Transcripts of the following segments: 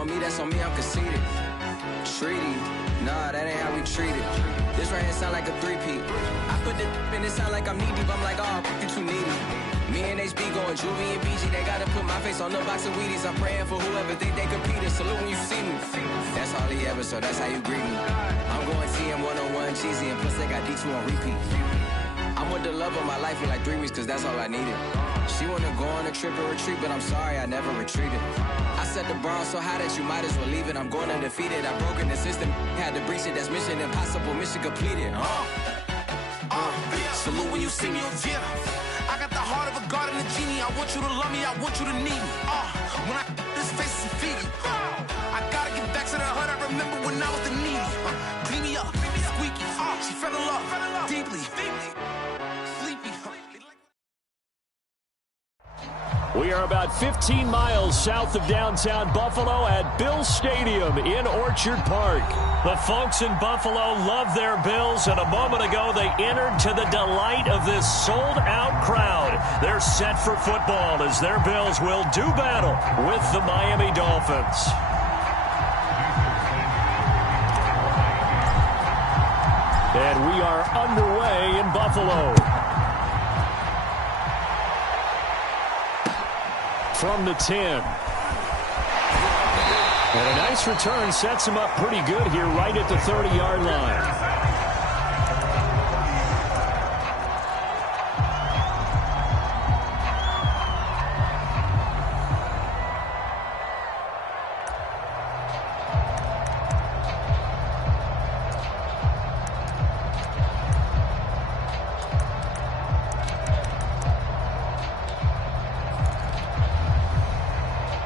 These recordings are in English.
on me, that's on me, I'm conceited. Treaty, nah, that ain't how we treat it. This right here sound like a three-peat. I put the in it sound like I'm knee deep. I'm like, oh, you too needy. Me and HB going Juvie and BG. They gotta put my face on the box of Wheaties. I'm praying for whoever think they competed. Salute when you see me. That's all he ever, so that's how you greet me. I'm going TM 101 cheesy, and plus they got D2 on repeat. I'm with the love of my life for like 3 weeks, cause that's all I needed. She wanna go on a trip or retreat, but I'm sorry, I never retreated. I set the bar so high that you might as well leave it. I'm going undefeated. I broke in the system, had to breach it. That's mission impossible, mission completed. Salute when you see me, yeah. I got the heart of a god and a genie. I want you to love me, I want you to need me. When I this face is feedy. I gotta get back to the hood. I remember when I was the needy. Clean me up, squeaky. She fell in love deeply. Sleepy. We are about 15 miles south of downtown Buffalo at Bills Stadium in Orchard Park. The folks in Buffalo love their Bills, and a moment ago they entered to the delight of this sold-out crowd. They're set for football as their Bills will do battle with the Miami Dolphins. And we are underway in Buffalo. From the 10. And a nice return sets him up pretty good here right at the 30-yard line.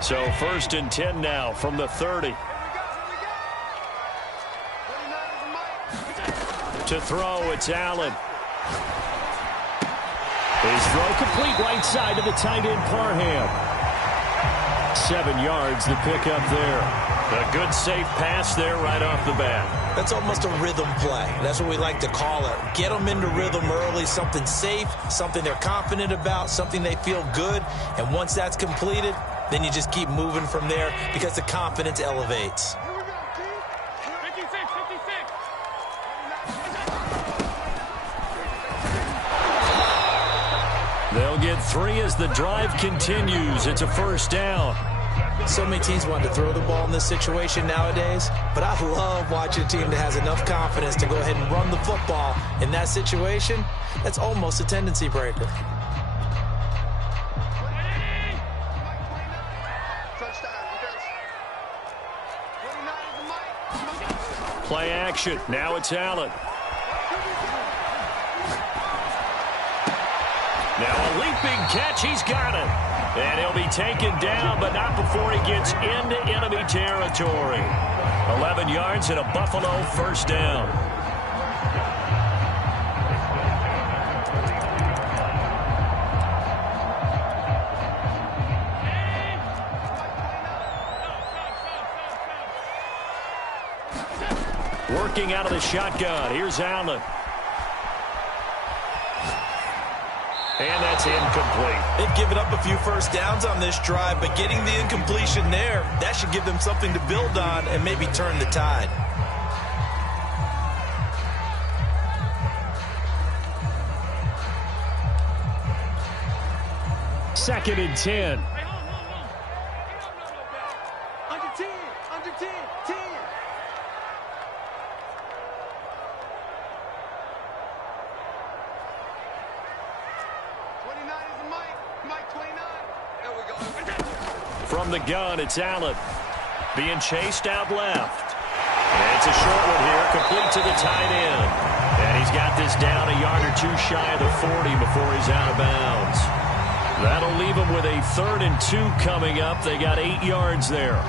So 1st and 10 now from the 30. To throw, it's Allen. His throw complete right side to the tight end Parham. 7 yards the pickup there. A good safe pass there right off the bat. That's almost a rhythm play. That's what we like to call it. Get them into rhythm early, something safe, something they're confident about, something they feel good. And once that's completed, then you just keep moving from there because the confidence elevates. They'll get 3 as the drive continues. It's a 1st down. So many teams want to throw the ball in this situation nowadays, but I love watching a team that has enough confidence to go ahead and run the football. In that situation, that's almost a tendency breaker. Play action. Now it's Allen. Now a leaping catch. He's got it. And he'll be taken down, but not before he gets into enemy territory. 11 yards and a Buffalo 1st down. Working out of the shotgun. Here's Allen. And that's incomplete. They've given up a few 1st downs on this drive, but getting the incompletion there, that should give them something to build on and maybe turn the tide. Second and 10. Under 10, 10. 29 is Mike 29. There we go. From the gun, it's Allen. Being chased out left. And it's a short one here, complete to the tight end. And he's got this down a yard or 2 shy of the 40 before he's out of bounds. That'll leave them with a 3rd and 2 coming up. They got 8 yards there.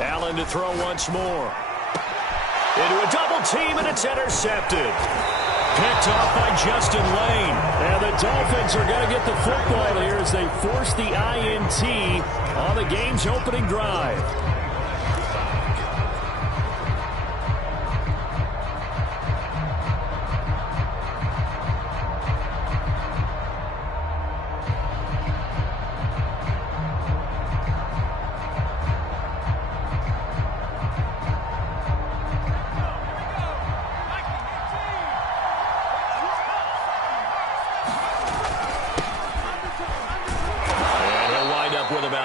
Allen to throw once more. Into a double team, and it's intercepted. Picked off by Justin Lane. And the Dolphins are going to get the football here as they force the INT on the game's opening drive.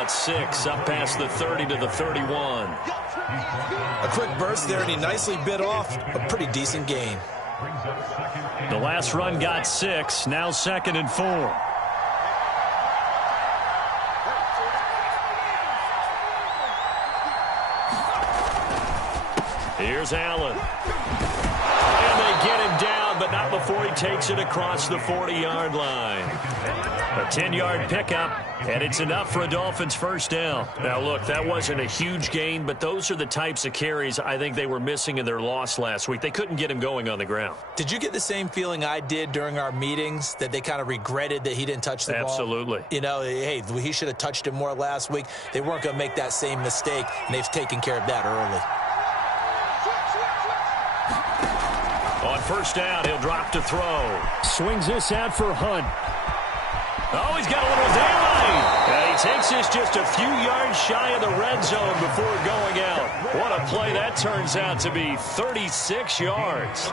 got 6, up past the 30 to the 31. A quick burst there, and he nicely bit off a pretty decent gain. The last run got 6, now 2nd and 4. Here's Allen. And they get him down, but not before he takes it across the 40-yard line. A 10-yard pickup, and it's enough for a Dolphins first down. Now, look, that wasn't a huge gain, but those are the types of carries I think they were missing in their loss last week. They couldn't get him going on the ground. Did you get the same feeling I did during our meetings, that they kind of regretted that he didn't touch the ball? Absolutely. You know, hey, he should have touched it more last week. They weren't going to make that same mistake, and they've taken care of that early. On first down, he'll drop to throw. Swings this out for Hunt. Oh, he's got a little daylight. And he takes this just a few yards shy of the red zone before going out. What a play that turns out to be, 36 yards.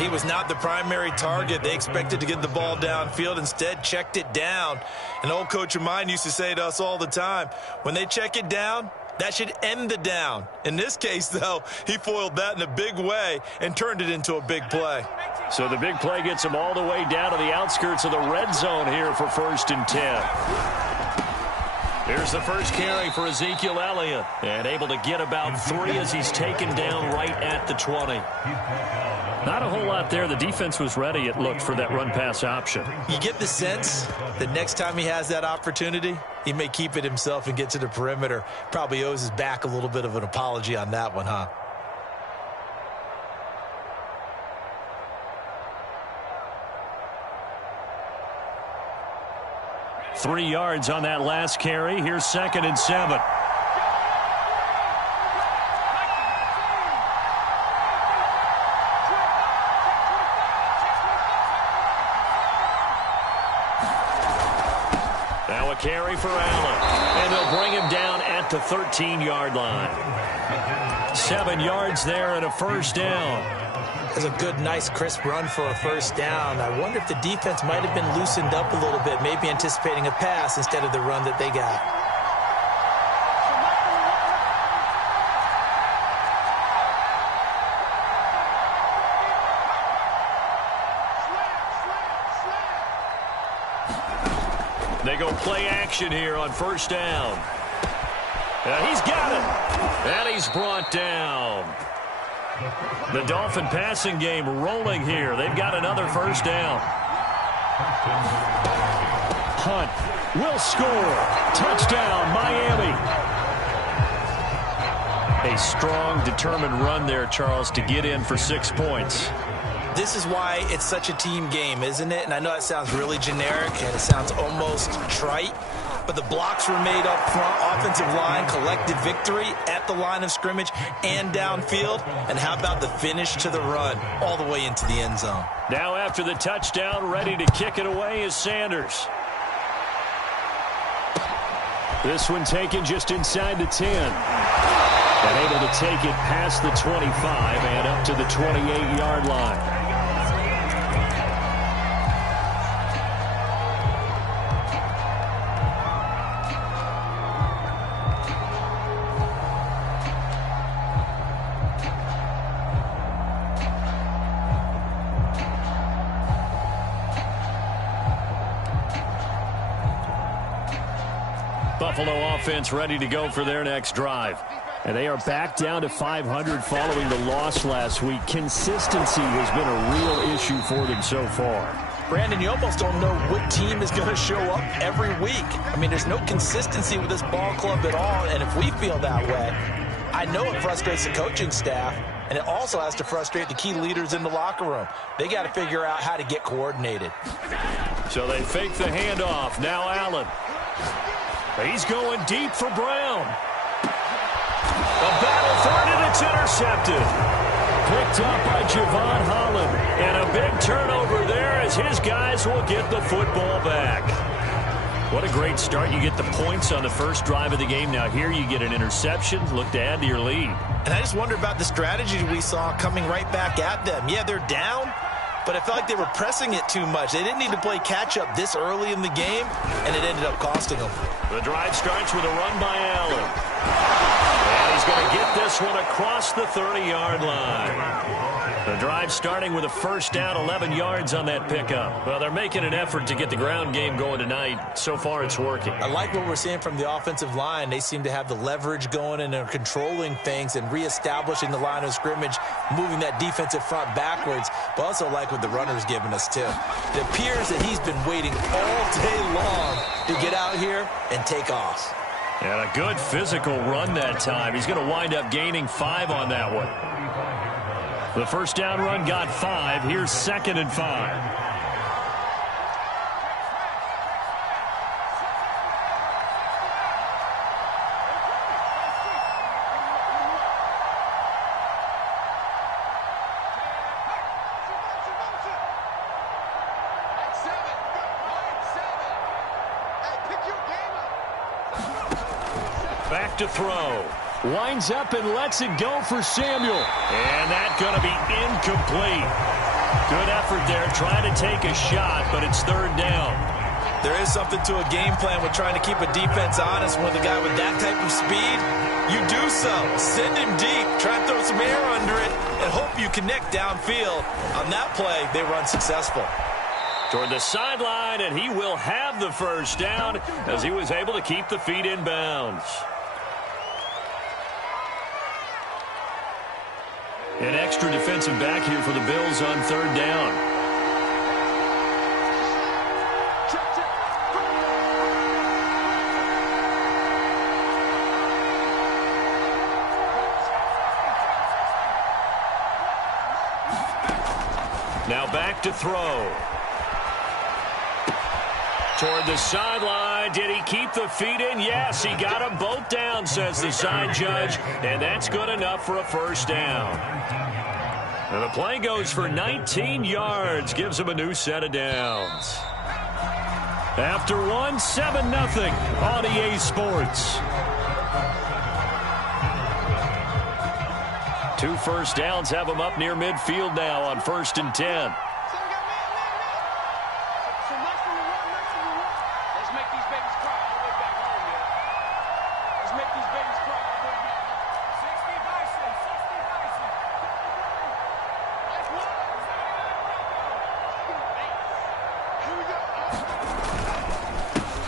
He was not the primary target. They expected to get the ball downfield. Instead, checked it down. An old coach of mine used to say to us all the time, when they check it down, that should end the down. In this case, though, he foiled that in a big way and turned it into a big play. So the big play gets him all the way down to the outskirts of the red zone here for 1st and 10. Here's the first carry for Ezekiel Elliott, and able to get about 3 as he's taken down right at the 20. Not a whole lot there. The defense was ready, it looked, for that run-pass option. You get the sense that next time he has that opportunity, he may keep it himself and get to the perimeter. Probably owes his back a little bit of an apology on that one, huh? Three yards on that last carry. Here's 2nd and 7. Now a carry for Allen. And they'll bring him down at the 13-yard line. 7 yards there and a first down. That's a good, nice, crisp run for a first down. I wonder if the defense might have been loosened up a little bit, maybe anticipating a pass instead of the run that they got. They go play action here on first down. He's got it. And he's brought down. The Dolphin passing game rolling here. They've got another first down. Hunt will score. Touchdown, Miami. A strong, determined run there, Charles, to get in for 6 points. This is why it's such a team game, isn't it? And I know it sounds really generic and it sounds almost trite, but the blocks were made up front, offensive line, collected victory at the line of scrimmage and downfield. And how about the finish to the run all the way into the end zone? Now after the touchdown, ready to kick it away is Sanders. This one taken just inside the 10. And able to take it past the 25 and up to the 28-yard line. Buffalo offense ready to go for their next drive. And they are back down to 500 following the loss last week. Consistency has been a real issue for them so far. Brandon, you almost don't know what team is going to show up every week. I mean, there's no consistency with this ball club at all, and if we feel that way, I know it frustrates the coaching staff, and it also has to frustrate the key leaders in the locker room. They got to figure out how to get coordinated. So they fake the handoff. Now Allen. He's going deep for Brown. A battle for it, and it's intercepted. Picked up by Javon Holland. And a big turnover there as his guys will get the football back. What a great start. You get the points on the first drive of the game. Now here you get an interception. Look to add to your lead. And I just wonder about the strategy we saw coming right back at them. Yeah, they're down, but I felt like they were pressing it too much. They didn't need to play catch-up this early in the game, and it ended up costing them. The drive starts with a run by Allen. And he's going to get this one across the 30-yard line. The drive starting with a first down, 11 yards on that pickup. Well, they're making an effort to get the ground game going tonight. So far, it's working. I like what we're seeing from the offensive line. They seem to have the leverage going, and they're controlling things and reestablishing the line of scrimmage, moving that defensive front backwards, but also like what the runner's giving us, too. It appears that he's been waiting all day long to get out here and take off. And a good physical run that time. He's going to wind up gaining 5 on that one. The first down run got 5. Here's 2nd and 5. Back to throw. Winds up and lets it go for Samuel. And that's going to be incomplete. Good effort there, trying to take a shot, but it's 3rd down. There is something to a game plan with trying to keep a defense honest. With a guy with that type of speed, you do so. Send him deep, try and throw some air under it, and hope you connect downfield. On that play, they were unsuccessful. Toward the sideline, and he will have the first down as he was able to keep the feet in bounds. An extra defensive back here for the Bills on 3rd down. Now back to throw. Toward the sideline. Did he keep the feet in? Yes, he got them both down, says the side judge, and that's good enough for a first down. And the play goes for 19 yards, gives him a new set of downs. After one, 7-0 on EA Sports. 2 first downs have him up near midfield now on 1st and 10.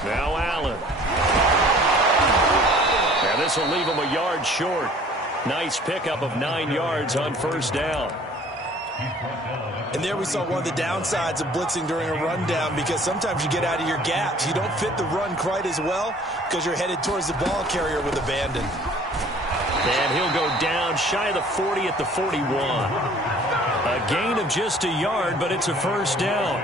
Now Allen. And this will leave him a yard short. Nice pickup of 9 yards on 1st down. And there we saw one of the downsides of blitzing during a rundown, because sometimes you get out of your gaps. You don't fit the run quite as well because you're headed towards the ball carrier with abandon. And he'll go down shy of the 40 at the 41. A gain of just a yard, but it's a first down.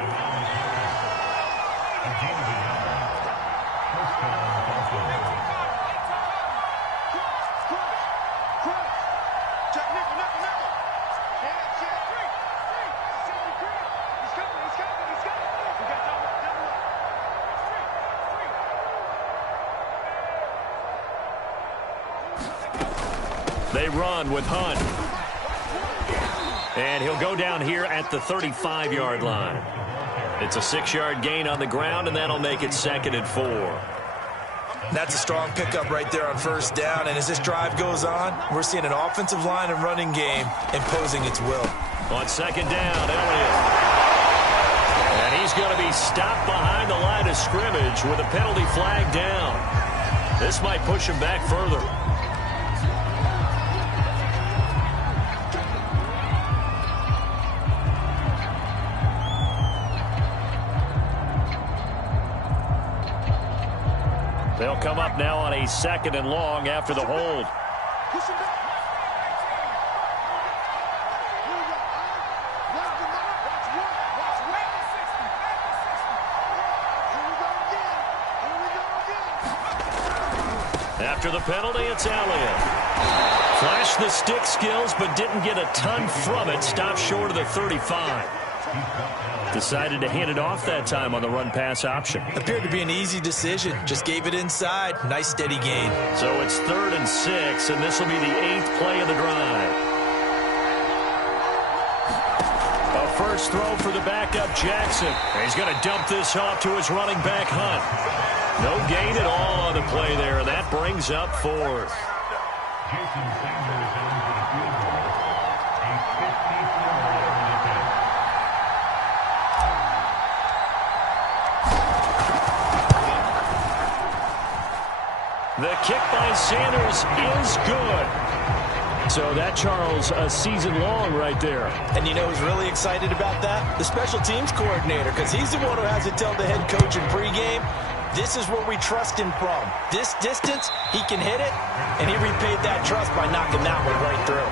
They run with Hunt. And he'll go down here at the 35-yard line. It's a 6-yard gain on the ground, and that'll make it 2nd and 4. That's a strong pickup right there on 1st down. And as this drive goes on, we're seeing an offensive line and running game imposing its will. On 2nd down, Elliott. And he's going to be stopped behind the line of scrimmage with a penalty flag down. This might push him back further. They'll come up now on a 2nd and long after the hold. After the penalty, it's Elliott. Flashed the stick skills, but didn't get a ton from it. Stopped short of the 35. Decided to hand it off that time on the run-pass option. Appeared to be an easy decision. Just gave it inside. Nice, steady gain. So it's 3rd and 6, and this will be the 8th play of the drive. A first throw for the backup Jackson. And he's going to dump this off to his running back Hunt. No gain at all on the play there. That brings up fourth. The kick by Sanders is good. So that, Charles, a season long right there. And you know who's really excited about that? The special teams coordinator, because he's the one who has to tell the head coach in pregame, this is where we trust him from. This distance, he can hit it, and he repaid that trust by knocking that one right through.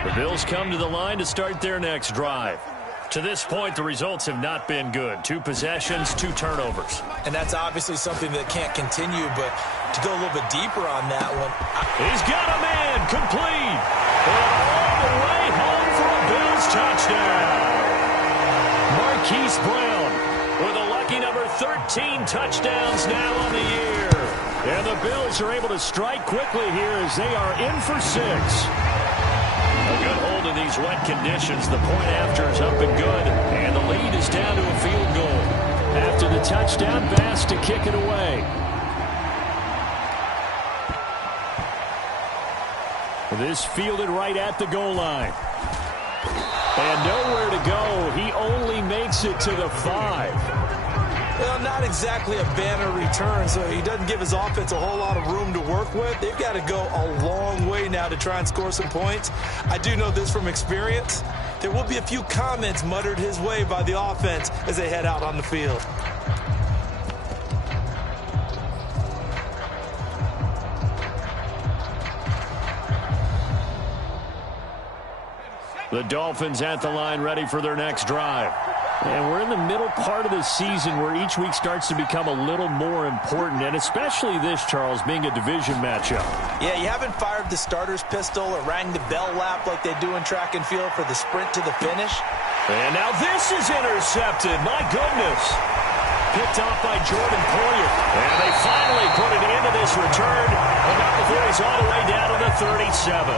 The Bills come to the line to start their next drive. To this point, the results have not been good. 2 possessions, 2 turnovers. And that's obviously something that can't continue, but to go a little bit deeper on that one. He's got a man, complete. And all the way home for a Bills touchdown. Marquise Brown with a lucky number 13 touchdowns now on the year. And the Bills are able to strike quickly here as they are in for 6. A good hold in these wet conditions. The point after is up and good. And the lead is down to a field goal. After the touchdown, Bass to kick it away. This fielded right at the goal line. And nowhere to go. He only makes it to the 5. Well, not exactly a banner return, so he doesn't give his offense a whole lot of room to work with. They've got to go a long way now to try and score some points. I do know this from experience. There will be a few comments muttered his way by the offense as they head out on the field. The Dolphins at the line ready for their next drive. And we're in the middle part of the season where each week starts to become a little more important, and especially this, Charles, being a division matchup. Yeah, you haven't fired the starter's pistol or rang the bell lap like they do in track and field for the sprint to the finish. And now this is intercepted. My goodness. Picked off by Jordan Poyer. And they finally put it into this return. But not before he's all the way down to the 37.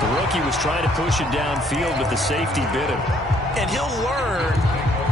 The rookie was trying to push it downfield, but the safety bit him. And he'll learn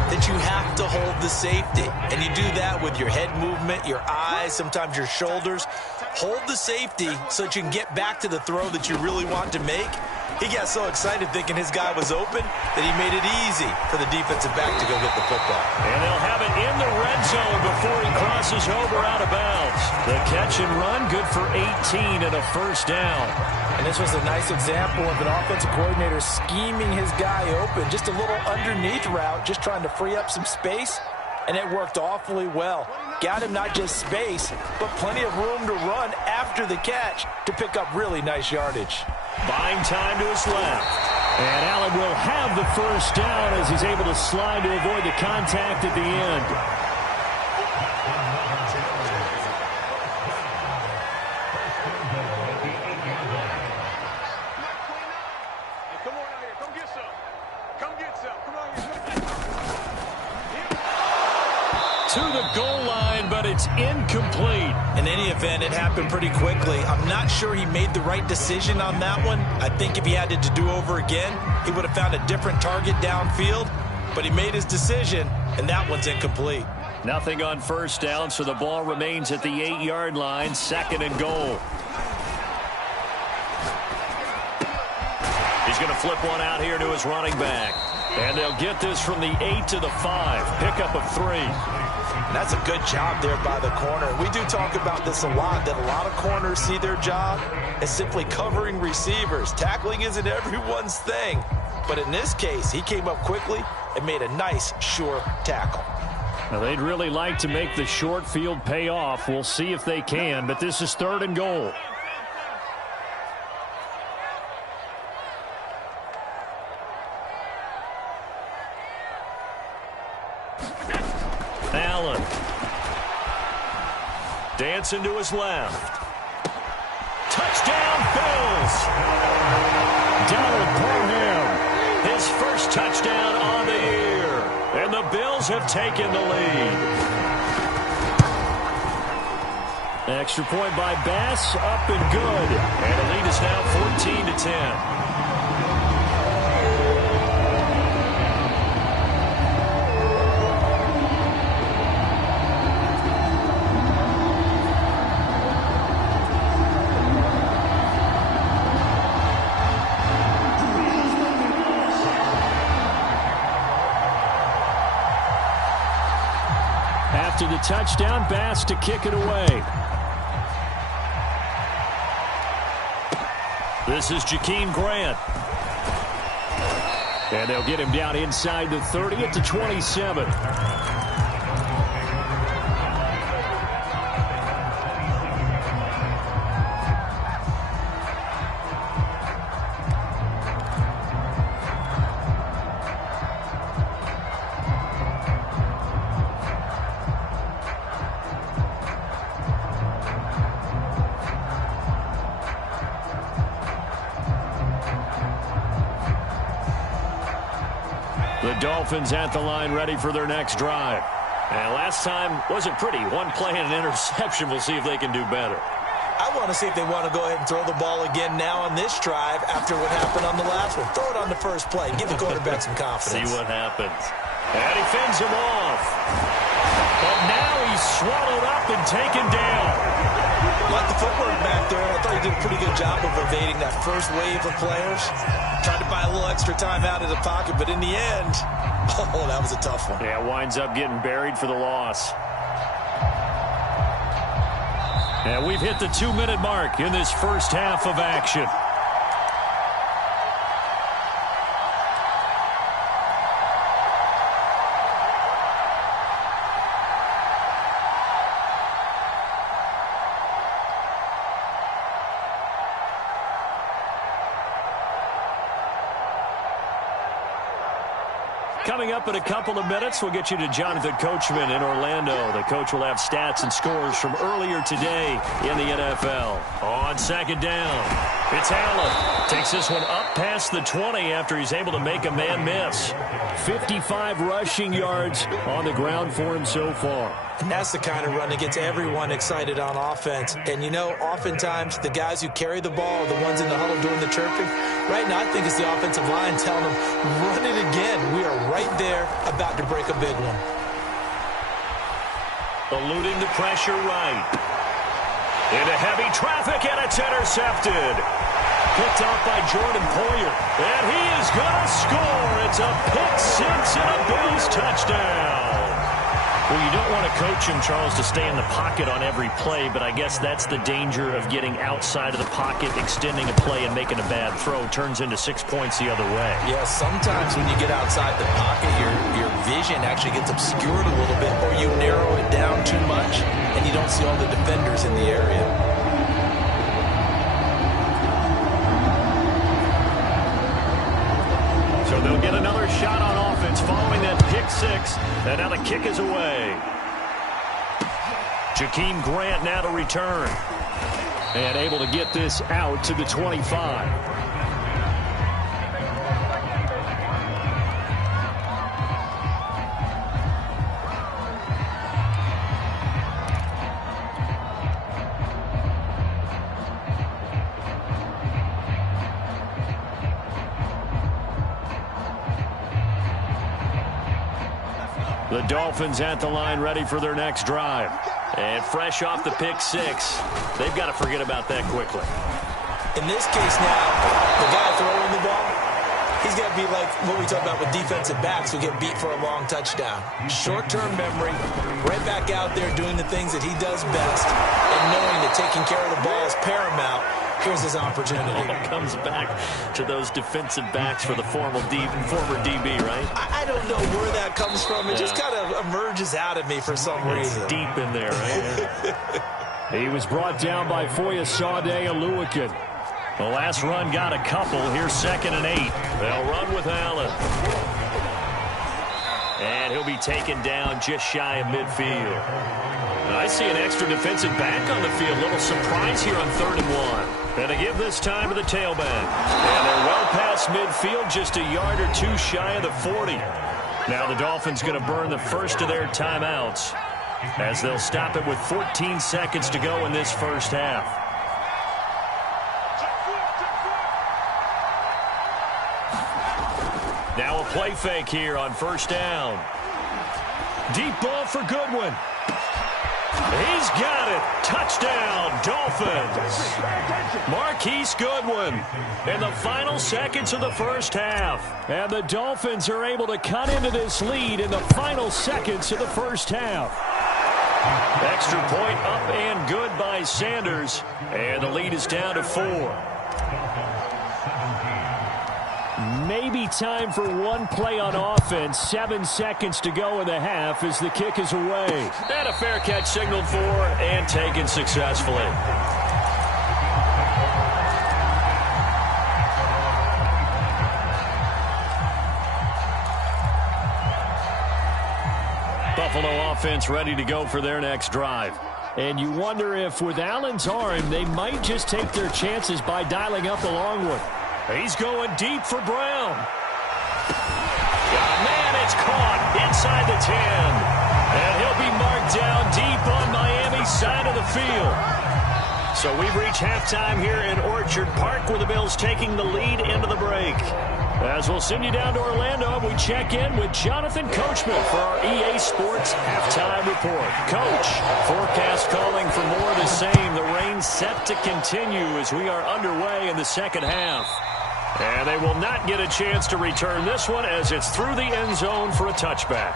that you have to hold the safety. And you do that with your head movement, your eyes, sometimes your shoulders. Hold the safety so that you can get back to the throw that you really want to make. He got so excited thinking his guy was open that he made it easy for the defensive back to go get the football. And they'll have it in the red zone before he crosses over out of bounds. The catch and run, good for 18 and a first down. And this was a nice example of an offensive coordinator scheming his guy open. Just a little underneath route, just trying to free up some space. And it worked awfully well. Got him not just space, but plenty of room to run after the catch to pick up really nice yardage. Buying time to his left. And Allen will have the first down as he's able to slide to avoid the contact at the end. To the goal line, but it's incomplete. In any event, it happened pretty quickly. I'm not sure he made the right decision on that one. I think if he had it to do over again, he would have found a different target downfield. But he made his decision, and that one's incomplete. Nothing on first down, so the ball remains at the 8-yard line, 2nd and goal. He's going to flip one out here to his running back. And they'll get this from the 8 to the 5. Pickup of 3. And that's a good job there by the corner. We do talk about this a lot, that a lot of corners see their job as simply covering receivers. Tackling isn't everyone's thing. But in this case, he came up quickly and made a nice, sure tackle. Now, they'd really like to make the short field pay off. We'll see if they can, but this is 3rd and goal. Allen. Dancing to his left. Touchdown, Bills. Donald Parham. His first first touchdown on the year. And the Bills have taken the lead. Extra point by Bass, up and good. And the lead is now 14-10. After the touchdown, Bass to kick it away. This is Jakeem Grant. And they'll get him down inside the 30 at the 27. The Dolphins at the line ready for their next drive. And last time wasn't pretty. One play and an interception. We'll see if they can do better. I want to see if they want to go ahead and throw the ball again now on this drive after what happened on the last one. Throw it on the first play. Give the quarterback some confidence. See what happens. And he fends him off. But now he's swallowed up and taken down. Like the footwork back there, I thought he did a pretty good job of evading that first wave of players. Tried to buy a little extra time out of the pocket, but in the end, oh, that was a tough one. Yeah, winds up getting buried for the loss. And we've hit the 2-minute mark in this first half of action. Coming up in a couple of minutes, we'll get you to Jonathan Coachman in Orlando. The coach will have stats and scores from earlier today in the NFL. On second down, it's Allen. Takes this one up past the 20 after he's able to make a man miss. 55 rushing yards on the ground for him so far. And that's the kind of run that gets everyone excited on offense. And, you know, oftentimes the guys who carry the ball are the ones in the huddle doing the chirping. Right now, I think it's the offensive line telling them, run it again. We are right there about to break a big one. Eluding the pressure right. Into heavy traffic, and it's intercepted. Picked off by Jordan Poyer. And he is going to score. It's a pick six and a Bills touchdown. Well, you don't want to coach him, Charles, to stay in the pocket on every play, but I guess that's the danger of getting outside of the pocket, extending a play, and making a bad throw. Turns into 6 points the other way. Yeah, sometimes when you get outside the pocket, your vision actually gets obscured a little bit, or you narrow it down too much, and you don't see all the defenders in the area. So they'll get another shot on offense following that pick six. And now the kick is away. Jakeem Grant now to return. And able to get this out to the 25. The Dolphins at the line ready for their next drive. And fresh off the pick six, they've got to forget about that quickly. In this case now, the guy throwing the ball, he's got to be like what we talk about with defensive backs who get beat for a long touchdown. Short-term memory, right back out there doing the things that he does best, and knowing that taking care of the ball is paramount. Here's his opportunity. It comes back to those defensive backs for the former DB, right? I don't know where that comes from. It just kind of emerges out of me for some reason. It's deep in there, right? He was brought down by Foyesade Oluwakin. The last run got a couple. Here's 2nd and 8. They'll run with Allen. And he'll he'll be taken down just shy of midfield. I see an extra defensive back on the field. A little surprise here on 3rd and 1. And they give this time to the tailback. And they're well past midfield, just a yard or two shy of the 40. Now the Dolphins going to burn the first of their timeouts as they'll stop it with 14 seconds to go in this first half. Now a play fake here on 1st down. Deep ball for Goodwin. He's got it. Touchdown, Dolphins. Marquise Goodwin in the final seconds of the first half. And the Dolphins are able to cut into this lead in the final seconds of the first half. Extra point up and good by Sanders. And the lead is down to 4. Maybe time for one play on offense. 7 seconds to go in the half as the kick is away. And a fair catch signaled for and taken successfully. Buffalo offense ready to go for their next drive. And you wonder if with Allen's arm, they might just take their chances by dialing up the long one. He's going deep for Brown. Man, it's caught inside the 10. And he'll be marked down deep on Miami's side of the field. So we've reached halftime here in Orchard Park with the Bills taking the lead into the break. As we'll send you down to Orlando, we check in with Jonathan Coachman for our EA Sports Halftime Report. Coach, forecast calling for more of the same. The rain set to continue as we are underway in the second half. And they will not get a chance to return this one as it's through the end zone for a touchback.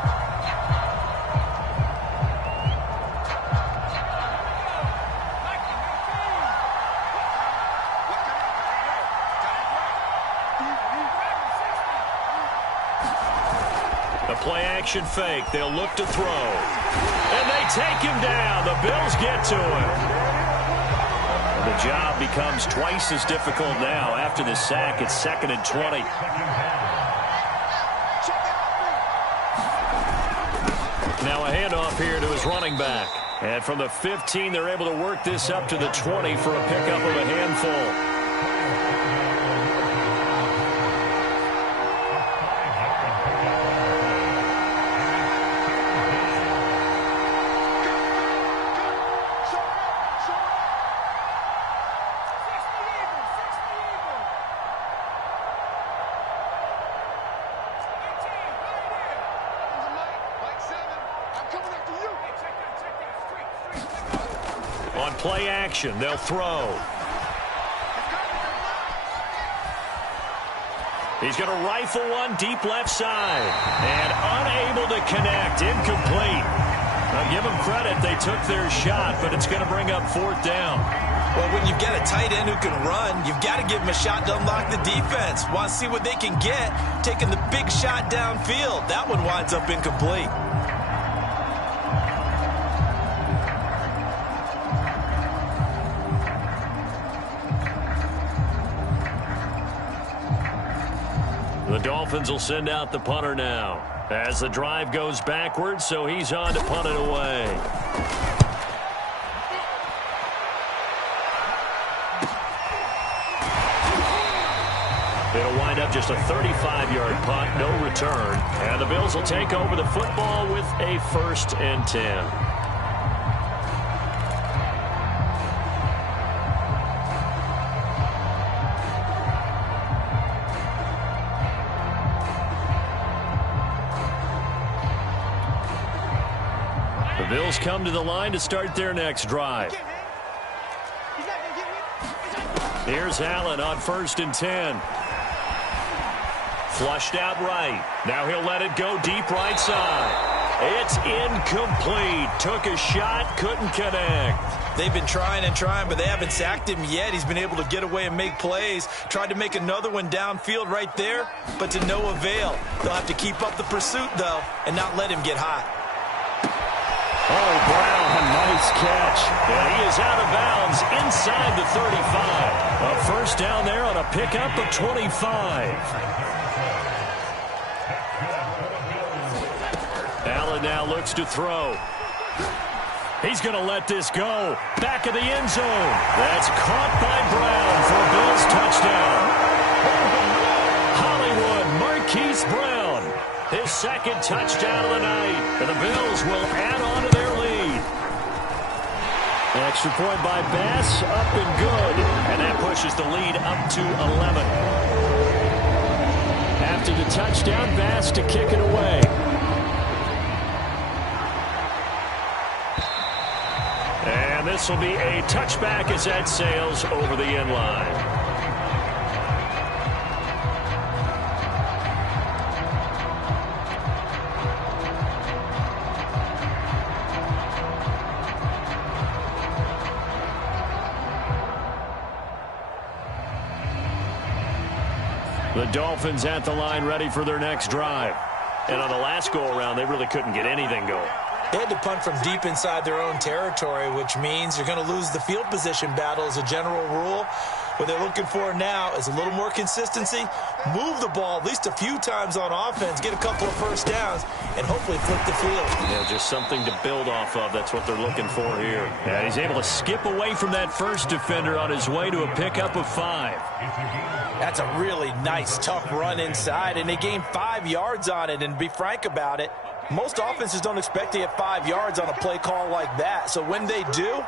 A play-action fake. They'll look to throw. And they take him down. The Bills get to him. The job becomes twice as difficult now. After the sack, it's 2nd and 20. Now a handoff here to his running back. And from the 15, they're able to work this up to the 20 for a pickup of a handful. Play action. They'll throw. He's going to rifle one deep left side. And unable to connect. Incomplete. I'll give them credit. They took their shot, but it's going to bring up 4th down. Well, when you've got a tight end who can run, you've got to give him a shot to unlock the defense. Want to see what they can get. Taking the big shot downfield. That one winds up incomplete. The Dolphins will send out the punter now as the drive goes backwards, so he's on to punt it away. It'll wind up just a 35-yard punt, no return. And the Bills will take over the football with a 1st and 10. The Bills come to the line to start their next drive. Here's Allen on 1st and 10. Flushed out right. Now he'll let it go deep right side. It's incomplete. Took a shot, couldn't connect. They've been trying and trying, but they haven't sacked him yet. He's been able to get away and make plays. Tried to make another one downfield right there, but to no avail. They'll have to keep up the pursuit, though, and not let him get hot. Oh, Brown, nice catch. And he is out of bounds inside the 35. A 1st down there on a pickup of 25. Allen now looks to throw. He's going to let this go. Back of the end zone. That's caught by Brown for a Bills touchdown. Hollywood Marquise Brown, his second touchdown of the night. And the Bills will add on to their lead. Extra point by Bass, up and good. And that pushes the lead up to 11. After the touchdown, Bass to kick it away. And this will be a touchback as that sails over the end line. The Dolphins at the line ready for their next drive. And on the last go-around, they really couldn't get anything going. They had to punt from deep inside their own territory, which means you're going to lose the field position battle as a general rule. What they're looking for now is a little more consistency, move the ball at least a few times on offense, get a couple of first downs, and hopefully flip the field. Yeah, just something to build off of. That's what they're looking for here. And he's able to skip away from that first defender on his way to a pickup of 5. That's a really nice, tough run inside, and they gained 5 yards on it. And to be frank about it, most offenses don't expect to get 5 yards on a play call like that. So when they do,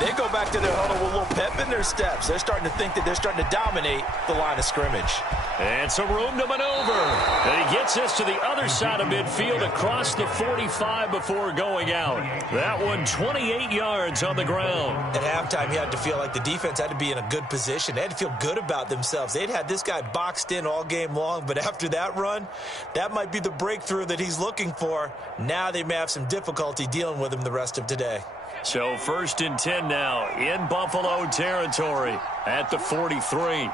they go back to their huddle with a little pep in their steps. They're starting to think that they're starting to dominate the line of scrimmage. And some room to maneuver. And he gets us to the other side of midfield across the 45 before going out. That one 28 yards on the ground. At halftime, you had to feel like the defense had to be in a good position. They had to feel good about themselves. They'd had this guy boxed in all game long, but after that run, that might be the breakthrough that he's looking for. Now they may have some difficulty dealing with him the rest of today. So 1st and 10 now in Buffalo territory at the 43.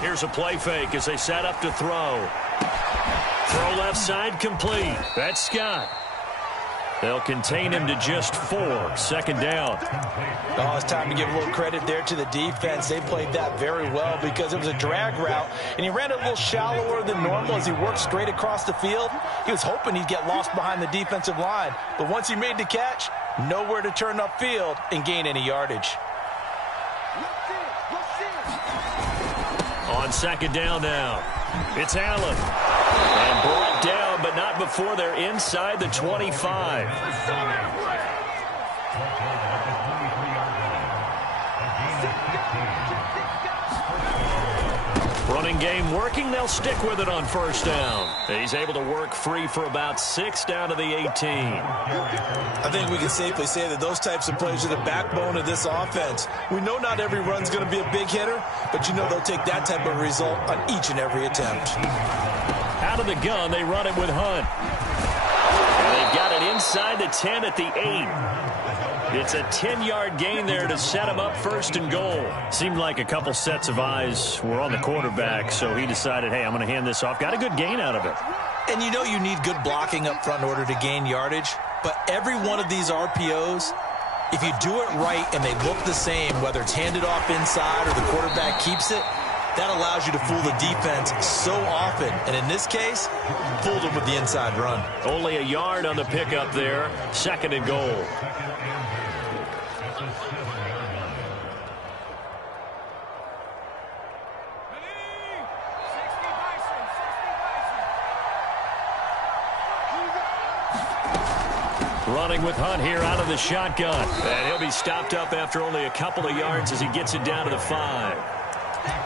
Here's a play fake as they set up to throw. Throw left side complete. That's Scott. They'll contain him to just 4. 2nd down. Oh, it's time to give a little credit there to the defense. They played that very well because it was a drag route, and he ran it a little shallower than normal as he worked straight across the field. He was hoping he'd get lost behind the defensive line, but once he made the catch, nowhere to turn upfield and gain any yardage. On 2nd down now, it's Allen. And brought down, but not before they're inside the 25. Running game working. They'll stick with it on 1st down. He's able to work free for about 6 down to the 18. I think we can safely say that those types of plays are the backbone of this offense. We know not every run's going to be a big hitter, but you know they'll take that type of result on each and every attempt. Out of the gun, they run it with Hunt. And they've got it inside the 10 at the 8. It's a 10-yard gain there to set him up 1st and goal. Seemed like a couple sets of eyes were on the quarterback, so he decided, hey, I'm going to hand this off. Got a good gain out of it. And you know you need good blocking up front in order to gain yardage, but every one of these RPOs, if you do it right and they look the same, whether it's handed off inside or the quarterback keeps it, that allows you to fool the defense so often. And in this case, fooled them with the inside run. Only a yard on the pickup there. 2nd and goal. Running with Hunt here out of the shotgun. And he'll be stopped up after only a couple of yards as he gets it down to the 5.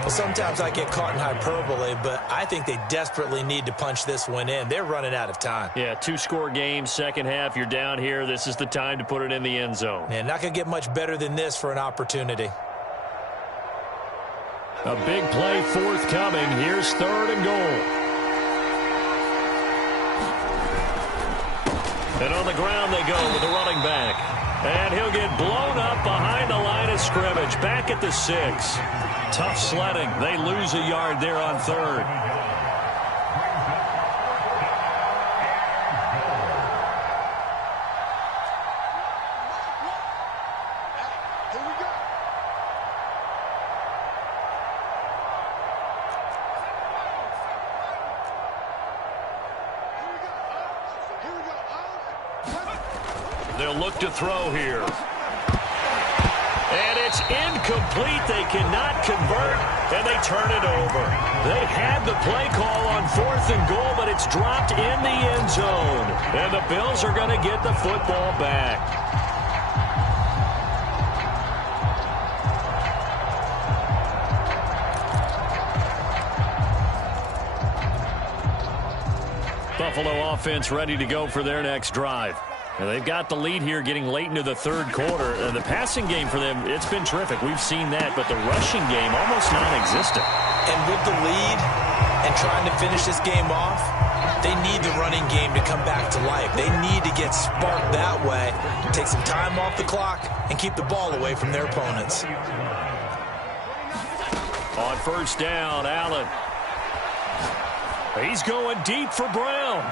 Well, sometimes I get caught in hyperbole, but I think they desperately need to punch this one in. They're running out of time. Yeah, 2-score game, 2nd half. You're down here. This is the time to put it in the end zone. Yeah, not going to get much better than this for an opportunity. A big play forthcoming. Here's 3rd and goal. And on the ground they go with the running back. And he'll get blown up behind the line of scrimmage. Back at the 6. Tough sledding. They lose a yard there on 3rd. they'll look to throw here. And it's incomplete. They cannot convert, and they turn it over. They had the play call on 4th and goal, but it's dropped in the end zone. And the Bills are going to get the football back. Buffalo offense ready to go for their next drive. Now they've got the lead here getting late into the third quarter. The passing game for them, it's been terrific. We've seen that, but the rushing game almost non-existent. And with the lead and trying to finish this game off, they need the running game to come back to life. They need to get sparked that way, take some time off the clock, and keep the ball away from their opponents. On first down, Allen. He's going deep for Brown.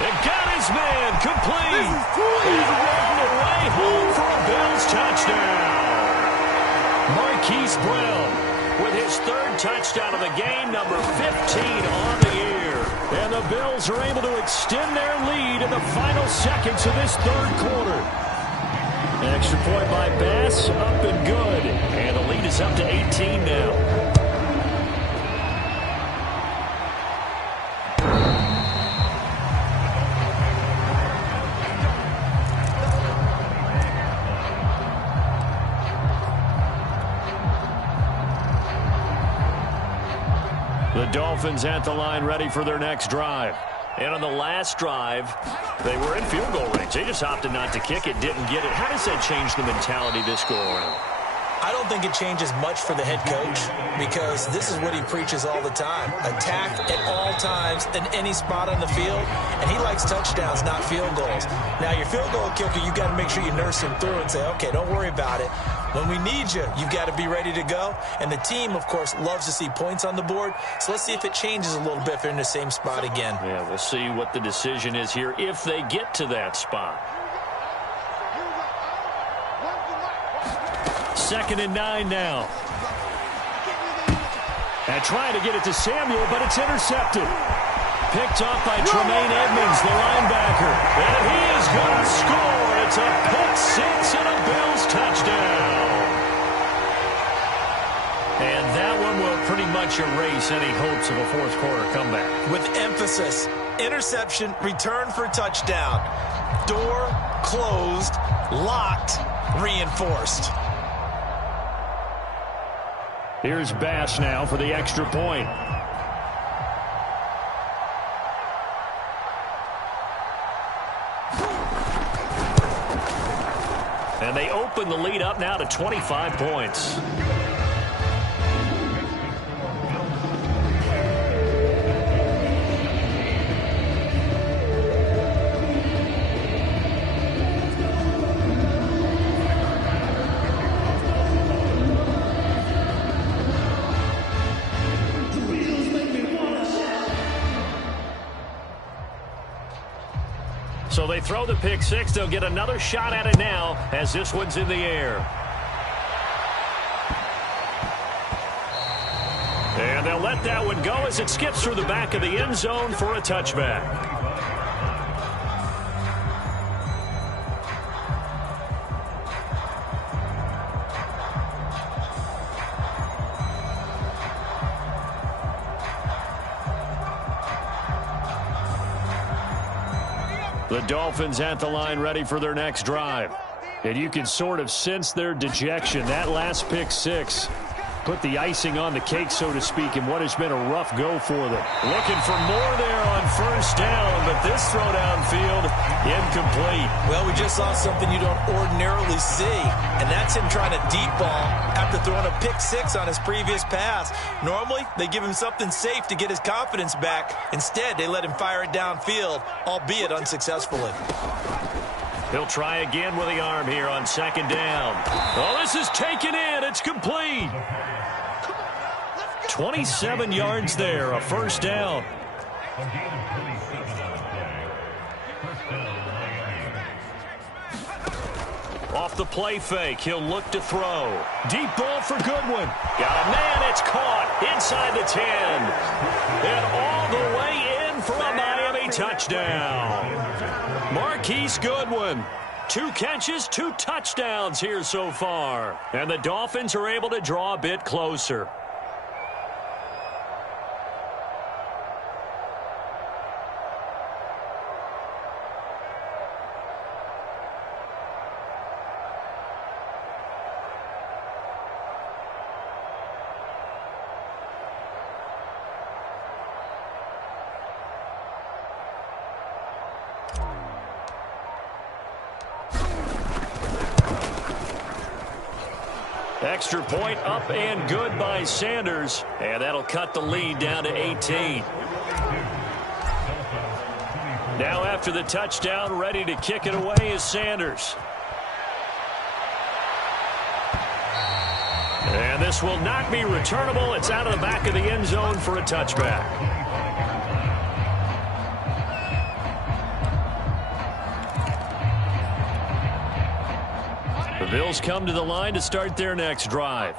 It got his man complete. And on the way home for a Bills touchdown. Marquise Brown with his 3rd touchdown of the game, number 15 on the year. And the Bills are able to extend their lead in the final seconds of this third quarter. An extra point by Bass, up and good. And the lead is up to 18 now. The Dolphins at the line ready for their next drive. And on the last drive, they were in field goal range. They just opted not to kick it, didn't get it. How does that change the mentality this go around? I don't think it changes much for the head coach because this is what he preaches all the time. Attack at all times in any spot on the field, and he likes touchdowns, not field goals. Now, your field goal kicker, you've got to make sure you nurse him through and say, okay, don't worry about it. When we need you, you've got to be ready to go. And the team, of course, loves to see points on the board. So let's see if it changes a little bit if they're in the same spot again. Yeah, we'll see what the decision is here if they get to that spot. 2nd and 9 now. And trying to get it to Samuel, but it's intercepted. Picked off by Tremaine Edmonds, the linebacker. And he is going to score. It's a pick six and a Bills touchdown. And that one will pretty much erase any hopes of a fourth quarter comeback. With emphasis, interception, return for touchdown. Door closed, locked, reinforced. Here's Bass now for the extra point. And they open the lead up now to 25 points. So they throw the pick six. They'll get another shot at it now as this one's in the air. And they'll let that one go as it skips through the back of the end zone for a touchback. The Dolphins at the line ready for their next drive. And you can sort of sense their dejection. That last pick six put the icing on the cake, so to speak, in what has been a rough go for them. Looking for more there on first down, but this throw downfield incomplete. Well, we just saw something you don't ordinarily see, and that's him trying to deep ball after throwing a pick six on his previous pass. Normally, they give him something safe to get his confidence back. Instead, they let him fire it downfield, albeit unsuccessfully. He'll try again with the arm here on second down. Oh, this is taken in. It's complete. 27 yards there, a first down. Off the play fake, he'll look to throw. Deep ball for Goodwin. Got a man, it's caught inside the 10. And all the way in for a Miami touchdown. Marquise Goodwin. 2 catches, 2 touchdowns here so far. And the Dolphins are able to draw a bit closer. Extra point up and good by Sanders. And that'll cut the lead down to 18. Now after the touchdown, ready to kick it away is Sanders. And this will not be returnable. It's out of the back of the end zone for a touchback. The Bills come to the line to start their next drive.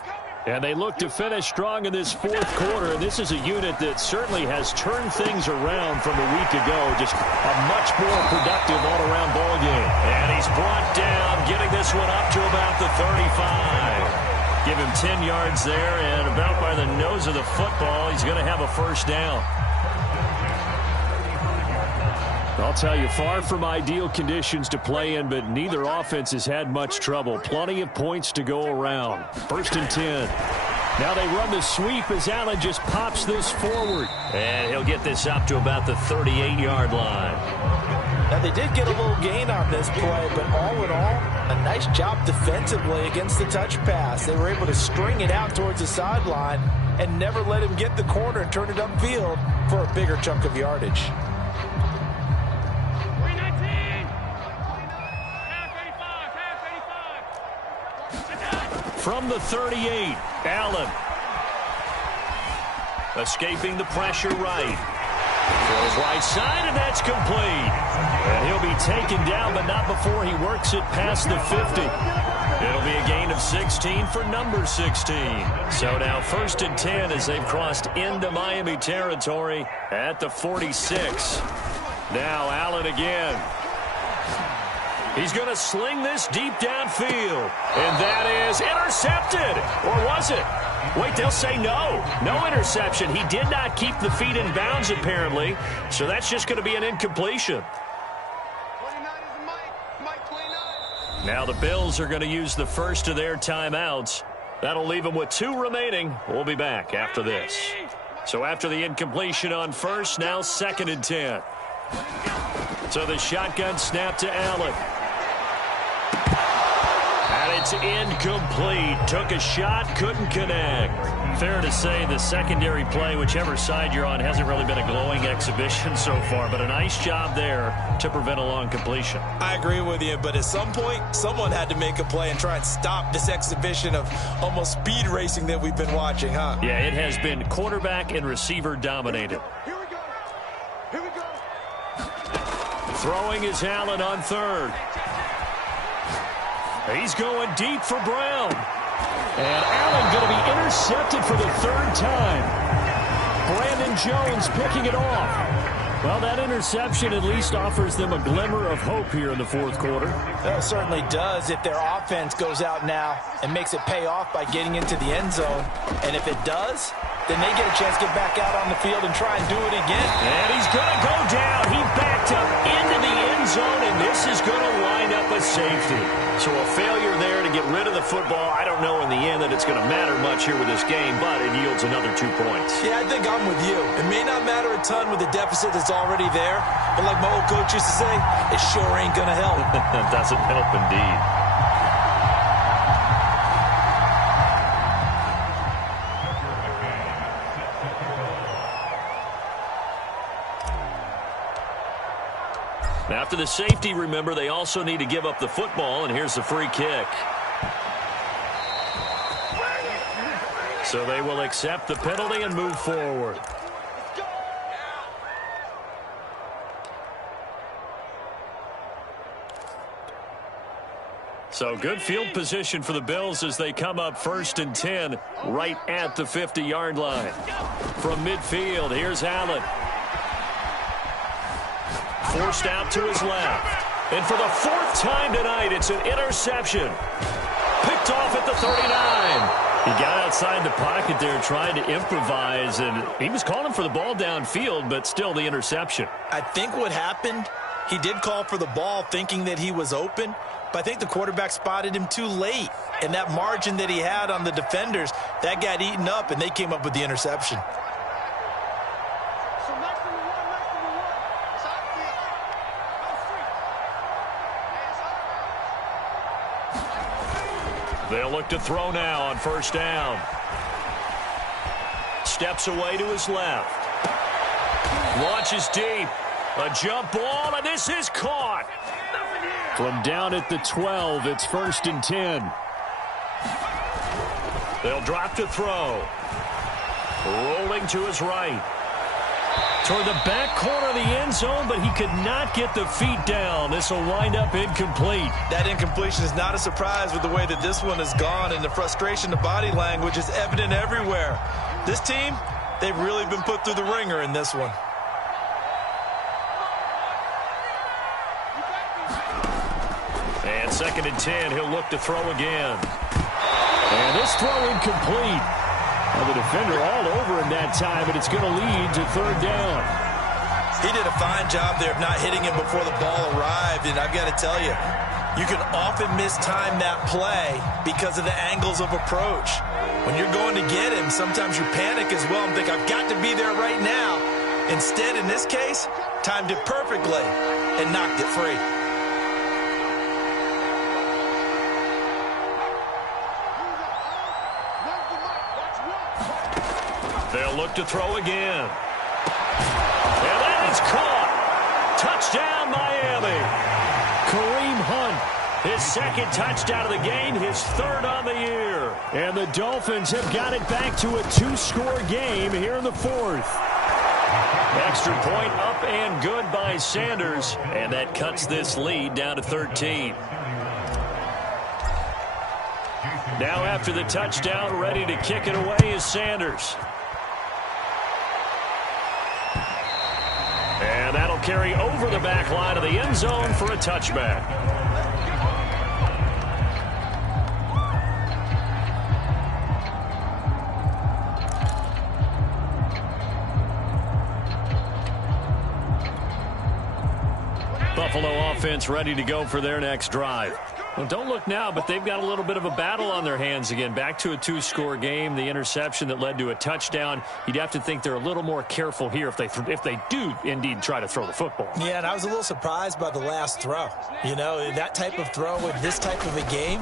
And they look to finish strong in this fourth quarter. And this is a unit that certainly has turned things around from a week ago. Just a much more productive all-around ball game. And he's brought down, getting this one up to about the 35. Give him 10 yards there, and about by the nose of the football, he's going to have a first down. I'll tell you, far from ideal conditions to play in, but neither offense has had much trouble. Plenty of points to go around. 1st and 10. Now they run the sweep as Allen just pops this forward. And he'll get this up to about the 38-yard line. Now they did get a little gain on this play, but all in all, a nice job defensively against the touch pass. They were able to string it out towards the sideline and never let him get the corner and turn it upfield for a bigger chunk of yardage. From the 38, Allen. Escaping the pressure right. Throws right side, and that's complete. And he'll be taken down, but not before he works it past the 50. It'll be a gain of 16 for number 16. So now 1st and 10 as they've crossed into Miami territory at the 46. Now Allen again. He's going to sling this deep downfield. And that is intercepted. Or was it? Wait, they'll say no. No interception. He did not keep the feet in bounds, apparently. So that's just going to be an incompletion. Now the Bills are going to use the first of their timeouts. That'll leave them with 2 remaining. We'll be back after this. So after the incompletion on first, now 2nd and 10. So the shotgun snap to Allen. And it's incomplete. Took a shot, couldn't connect. Fair to say the secondary play, whichever side you're on, hasn't really been a glowing exhibition so far, but a nice job there to prevent a long completion. I agree with you, but at some point, someone had to make a play and try and stop this exhibition of almost speed racing that we've been watching, huh? Yeah, it has been quarterback and receiver dominated. Here we go. Here we go. Throwing is Allen on 3rd. He's going deep for Brown. And Allen going to be intercepted for the 3rd time. Brandon Jones picking it off. Well, that interception at least offers them a glimmer of hope here in the 4th quarter. Well, it certainly does if their offense goes out now and makes it pay off by getting into the end zone. And if it does, then they get a chance to get back out on the field and try and do it again. And he's going to go down. He backed up into the end zone, and this is going to wind up a safety. So a failure there to get rid of the football. I don't know in the end that it's going to matter much here with this game, but it yields another 2 points. Yeah, I think I'm with you. It may not matter a ton with the deficit that's already there, but like my old coach used to say, it sure ain't going to help. It doesn't help indeed. After the safety, remember, they also need to give up the football, and here's the free kick. So they will accept the penalty and move forward. So good field position for the Bills as they come up 1st and 10 right at the 50-yard line. From midfield, here's Allen. Forced out to his left. And for the fourth time tonight, it's an interception. Picked off at the 39. He got outside the pocket there trying to improvise, and he was calling for the ball downfield, but still the interception. I think what happened, he did call for the ball thinking that he was open, but I think the quarterback spotted him too late. And that margin that he had on the defenders, that got eaten up, and they came up with the interception. They'll look to throw now on first down. Steps away to his left. Launches deep. A jump ball, and this is caught. From down at the 12, it's 1st and 10. They'll drop to throw. Rolling to his right. Toward the back corner of the end zone, but he could not get the feet down. This will wind up incomplete. That incompletion is not a surprise with the way that this one has gone, and the frustration, the body language is evident everywhere. This team, they've really been put through the ringer in this one. And 2nd and 10, he'll look to throw again. And this throw incomplete. Well, the defender all over him that time, but it's going to lead to 3rd down. He did a fine job there of not hitting him before the ball arrived, and I've got to tell you, you can often mistime that play because of the angles of approach. When you're going to get him, sometimes you panic as well and think, I've got to be there right now. Instead, in this case, timed it perfectly and knocked it free. They'll look to throw again. And that is caught. Touchdown, Miami. Kareem Hunt, his 2nd touchdown of the game, his 3rd on the year. And the Dolphins have got it back to a 2-score game here in the 4th. Extra point up and good by Sanders. And that cuts this lead down to 13. Now after the touchdown, ready to kick it away is Sanders. And that'll carry over the back line of the end zone for a touchback. Buffalo offense ready to go for their next drive. Well, don't look now, but they've got a little bit of a battle on their hands again. Back to a 2-score game. The interception that led to a touchdown. You'd have to think they're a little more careful here if they do indeed try to throw the football. Yeah, and I was a little surprised by the last throw. You know, that type of throw in this type of a game,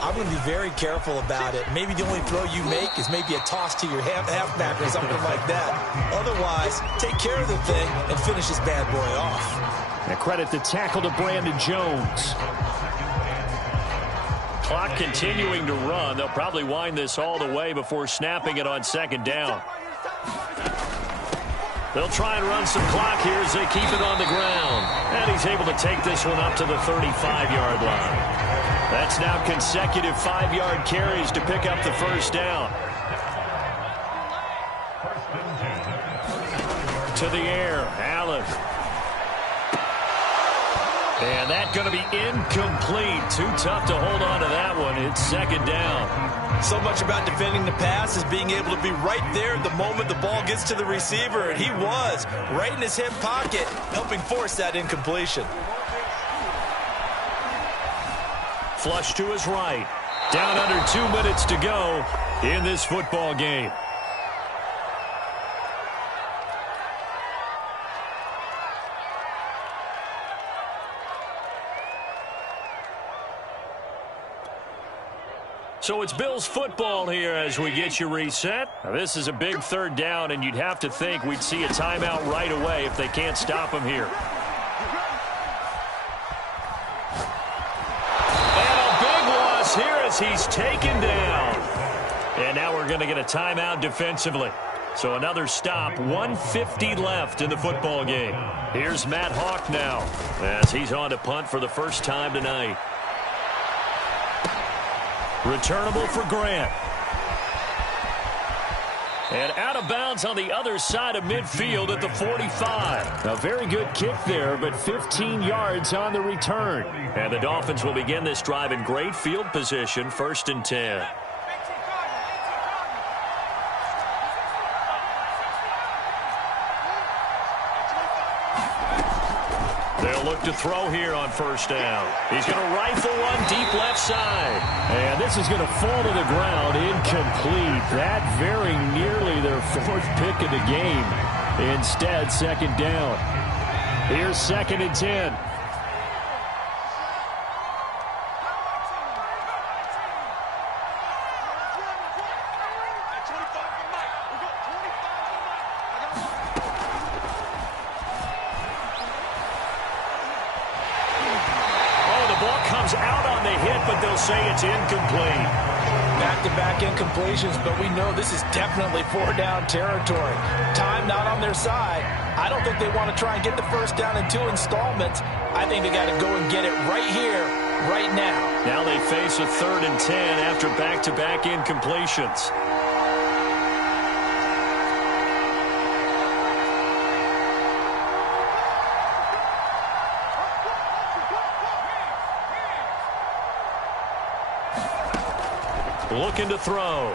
I'm going to be very careful about it. Maybe the only throw you make is maybe a toss to your halfback or something like that. Otherwise, take care of the thing and finish this bad boy off. And credit the tackle to Brandon Jones. Clock continuing to run. They'll probably wind this all the way before snapping it on 2nd down. They'll try and run some clock here as they keep it on the ground. And he's able to take this one up to the 35-yard line. That's now consecutive 5-yard carries to pick up the 1st down. To the air, Allen. And that's going to be incomplete. Too tough to hold on to that one. It's 2nd down. So much about defending the pass is being able to be right there the moment the ball gets to the receiver. And he was right in his hip pocket, helping force that incompletion. Flush to his right. Down under 2 minutes to go in this football game. So it's Bills football here as we get you reset. Now this is a big 3rd down, and you'd have to think we'd see a timeout right away if they can't stop him here. And a big loss here as he's taken down. And now we're going to get a timeout defensively. So another stop, 1:50 left in the football game. Here's Matt Hawk now as he's on to punt for the first time tonight. Returnable for Grant. And out of bounds on the other side of midfield at the 45. A very good kick there, but 15 yards on the return. And the Dolphins will begin this drive in great field position, 1st and 10. They'll look to throw here on 1st down. He's going to rifle one deep left side. And this is going to fall to the ground incomplete. That very nearly their 4th pick of the game. Instead, 2nd down. Here's 2nd and 10. Say it's incomplete. Back-to-back incompletions, but we know this is definitely 4-down territory. Time not on their side. I don't think they want to try and get the 1st down in 2 installments. I think they got to go and get it right here, right now. Now they face a 3rd and 10 after back-to-back incompletions. Looking to throw.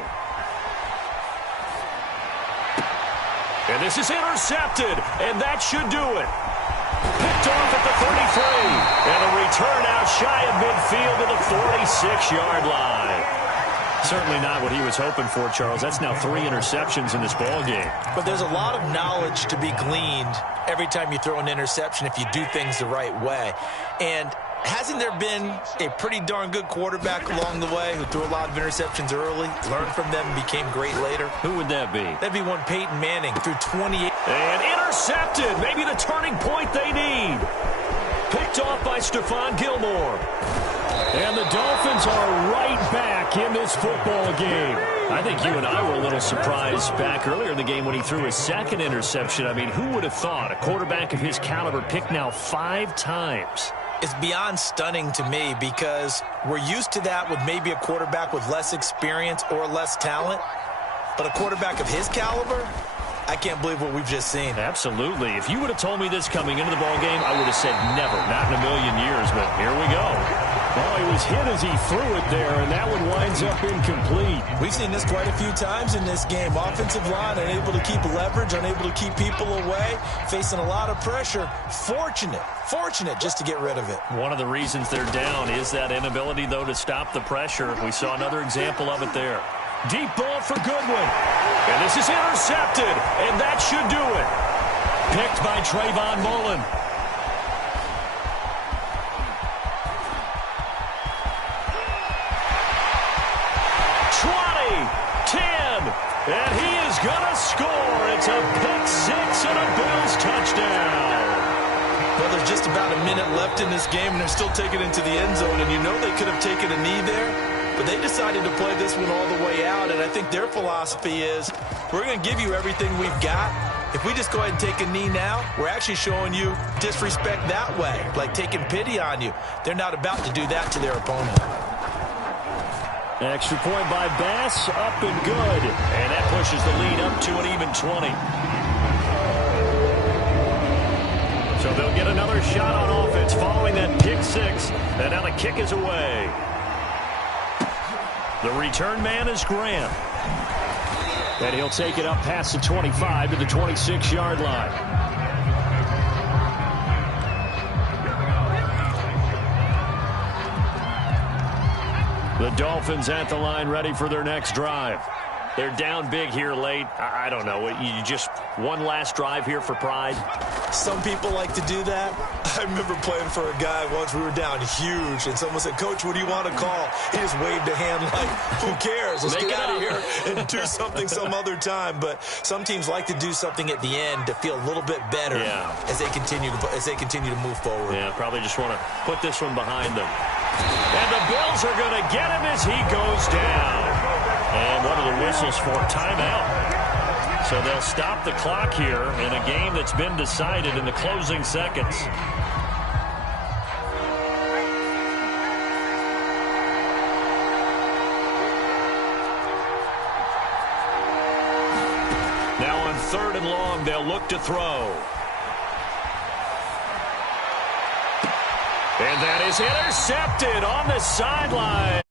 And this is intercepted, and that should do it. Picked off at the 33. And a return out shy of midfield to the 46-yard line. Certainly not what he was hoping for, Charles. That's now 3 interceptions in this ball game. But there's a lot of knowledge to be gleaned every time you throw an interception if you do things the right way. And hasn't there been a pretty darn good quarterback along the way who threw a lot of interceptions early, learned from them, and became great later? Who would that be? That'd be one Peyton Manning, threw 28. And intercepted. Maybe the turning point they need. Picked off by Stephon Gilmore. And the Dolphins are right back in this football game. I think you and I were a little surprised back earlier in the game when he threw his 2nd interception. I mean, who would have thought a quarterback of his caliber picked now 5 times? It's beyond stunning to me because we're used to that with maybe a quarterback with less experience or less talent. But a quarterback of his caliber, I can't believe what we've just seen. Absolutely. If you would have told me this coming into the ballgame, I would have said never, not in a million years. But here we go. Well, he was hit as he threw it there, and that one winds up incomplete. We've seen this quite a few times in this game. Offensive line unable to keep leverage, unable to keep people away, facing a lot of pressure. Fortunate just to get rid of it. One of the reasons they're down is that inability, though, to stop the pressure. We saw another example of it there. Deep ball for Goodwin. And this is intercepted, and that should do it. Picked by Trayvon Mullen. And he is going to score. It's a pick-6 and a Bills touchdown. Well, there's just about a minute left in this game, and they're still taking it into the end zone. And you know they could have taken a knee there, but they decided to play this one all the way out. And I think their philosophy is, we're going to give you everything we've got. If we just go ahead and take a knee now, we're actually showing you disrespect that way, like taking pity on you. They're not about to do that to their opponent. Extra point by Bass, up and good. And that pushes the lead up to an even 20. So they'll get another shot on offense following that pick-6. And now the kick is away. The return man is Graham. And he'll take it up past the 25 to the 26-yard line. The Dolphins at the line ready for their next drive. They're down big here late. I don't know. You just one last drive here for pride? Some people like to do that. I remember playing for a guy once. We were down huge, and someone said, "Coach, what do you want to call?" He just waved a hand like, who cares? Let's get out of here and do something some other time. But some teams like to do something at the end to feel a little bit better as they continue to move forward. Yeah, probably just want to put this one behind them. And the Bills are going to get him as he goes down. And what are the whistles for? Timeout. So they'll stop the clock here in a game that's been decided in the closing seconds. third and long, they'll look to throw. And that is intercepted on the sideline.